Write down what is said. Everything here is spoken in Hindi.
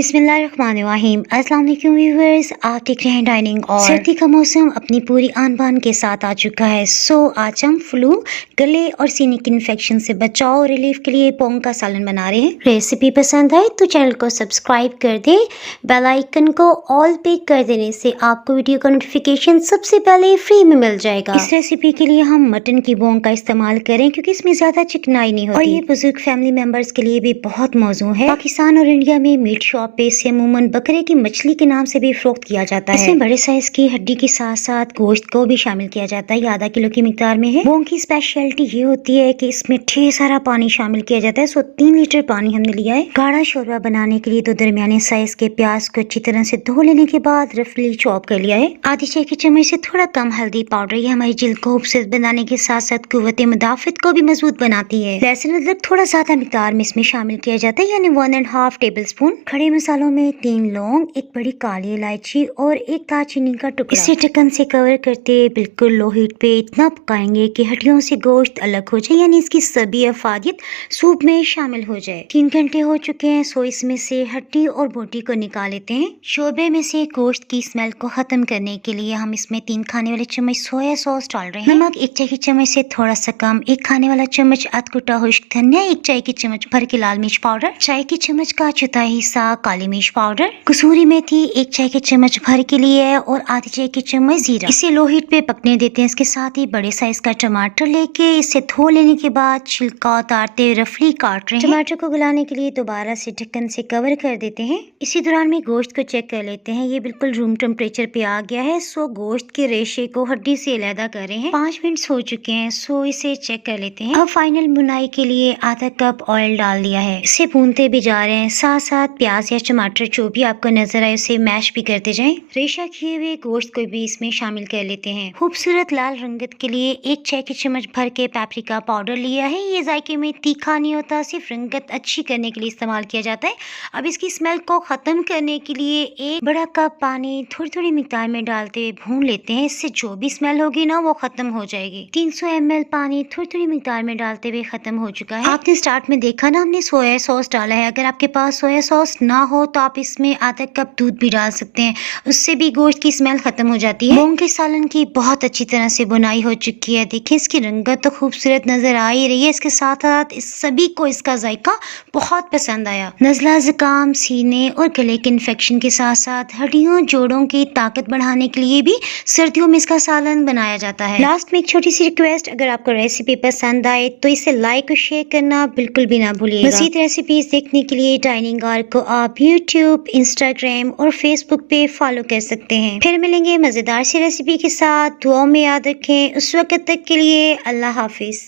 बिस्मिल्लाहिर्रहमानिर्रहीम। अस्सलाम वालेकुम व्यूअर्स, आप देख रहे हैं डाइनिंग। और सर्दी का मौसम अपनी पूरी आन बान के साथ आ चुका है। आज हम फ्लू, गले और सीने की इन्फेक्शन से बचाव और रिलीफ के लिए पोंग का सालन बना रहे हैं। रेसिपी पसंद आए तो चैनल को सब्सक्राइब कर दें। बेल आइकन को ऑल पे कर देने से आपको वीडियो का नोटिफिकेशन सबसे पहले फ्री में मिल जाएगा। इस रेसिपी के लिए हम मटन की पोंग का इस्तेमाल करें क्योंकि इसमें ज्यादा चिकनाई नहीं होती और ये बुजुर्ग फैमिली मेंबर्स के लिए भी बहुत मौजूद है। पाकिस्तान और इंडिया में मीट शॉप पे इसे अमूमन बकरे की मछली के नाम से भी फरोख्त किया जाता है। इसमें बड़े साइज की हड्डी के साथ साथ गोश्त को भी शामिल किया जाता है। ये आधा किलो की मिकदार में है। पोंग की स्पेशलिटी ये होती है कि इसमें ढेर सारा पानी शामिल किया जाता है। 3 लीटर पानी हमने लिया है। गाढ़ा शोरबा बनाने के लिए 2 दरमियाने साइज के प्याज को अच्छी तरह से धो लेने के बाद रफली चॉप कर लिया है। आधी चाय की चम्मच से थोड़ा कम हल्दी पाउडर, ये हमारी जिल्द को खूबसूरत बनाने के साथ साथ कुव्वत मुदाफित को भी मजबूत बनाती है। लहसुन अदरक थोड़ा ज्यादा मिकदार में इसमें शामिल किया जाता है, यानी 1.5 टेबल स्पून। खड़े मसालों में 3 लौंग, एक बड़ी काली इलायची और एक दालचीनी का टुकड़ा। इसे ढक्कन से कवर करते बिल्कुल लो हीट पे इतना पकाएंगे कि हड्डियों से गोश्त अलग हो जाए, यानी इसकी सभी अफादियत सूप में शामिल हो जाए। 3 घंटे हो चुके हैं, सो इसमें से हड्डी और बोटी को निकाल लेते हैं। शोरबे में से गोश्त की स्मेल को खत्म करने के लिए हम इसमें 3 खाने वाले चम्मच सोया सॉस डाल रहे हैं। नमक 1 चाय की चम्मच से थोड़ा सा कम, 1 खाने वाला चम्मच अधकुटा खुश्क धनिया, 1 चाय की चम्मच भर के लाल मिर्च पाउडर, चाय की चम्मच का चौथाई हिस्सा काली मिर्च पाउडर, कसूरी मेथी 1 चाय की चम्मच भर के लिए है और आधी चाय की चम्मच जीरा। इसे लो हीट पे पकने देते हैं। इसके साथ ही बड़े साइज का टमाटर लेके इसे धो लेने के बाद छिलका उतारते हुए रफली काट रहे हैं। टमाटर को गलाने के लिए दोबारा से ढक्कन से कवर कर देते हैं। इसी दौरान में गोश्त को चेक कर लेते हैं। ये बिल्कुल रूम टेम्परेचर पे आ गया है। गोश्त के रेशे को हड्डी से अलहदा कर रहे हैं। 5 मिनट हो चुके हैं, इसे चेक कर लेते हैं। अब फाइनल बुनाई के लिए आधा कप ऑयल डाल दिया है। इसे भूनते भी जा रहे हैं, साथ साथ प्याज या टमाटर जो भी आपको नजर आए उसे मैश भी करते जाएं। रेशा किए हुए गोश्त को भी इसमें शामिल कर लेते हैं। खूबसूरत लाल रंगत के लिए 1 चाय की चम्मच भर के पेपरिका पाउडर लिया है। ये जायके में तीखा नहीं होता, सिर्फ रंगत अच्छी करने के लिए इस्तेमाल किया जाता है। अब इसकी स्मेल को खत्म करने के लिए 1 बड़ा कप पानी थोड़ी थोड़ी मिकदार में डालते हुए भून लेते हैं। इससे जो भी स्मेल होगी ना वो खत्म हो जाएगी। 300 ml पानी थोड़ी थोड़ी मिकदार में डालते हुए खत्म हो चुका है। आपने स्टार्ट में देखा ना, हमने सोया सॉस डाला है। अगर आपके पास सोया सॉस ना हो तो आप इसमें आधा कप दूध भी डाल सकते हैं, उससे भी गोश्त की स्मेल खत्म हो जाती है। पोंग के सालन की बहुत अच्छी तरह से बुनाई हो चुकी है। देखिए इसकी रंगत तो खूबसूरत नजर आ ही रही है। इसके साथ साथ इस सभी को इसका जायका बहुत पसंद आया। नज़ला, जुकाम, सीने और गले के इन्फेक्शन के साथ साथ हड्डियों जोड़ों की ताकत बढ़ाने के लिए भी सर्दियों में इसका सालन बनाया जाता है। लास्ट में एक छोटी सी रिक्वेस्ट, अगर आपको रेसिपी पसंद आए तो इसे लाइक और शेयर करना बिल्कुल भी ना भूलिएगा। मज़ीद रेसिपीज देखने के लिए डाइनिंग आर को आप यूट्यूब, इंस्टाग्राम और फेसबुक पे फॉलो कर सकते हैं। फिर मिलेंगे मजेदार सी रेसिपी के साथ। दुआ में याद रखें। उस वक्त तक के लिए अल्लाह हाफिज।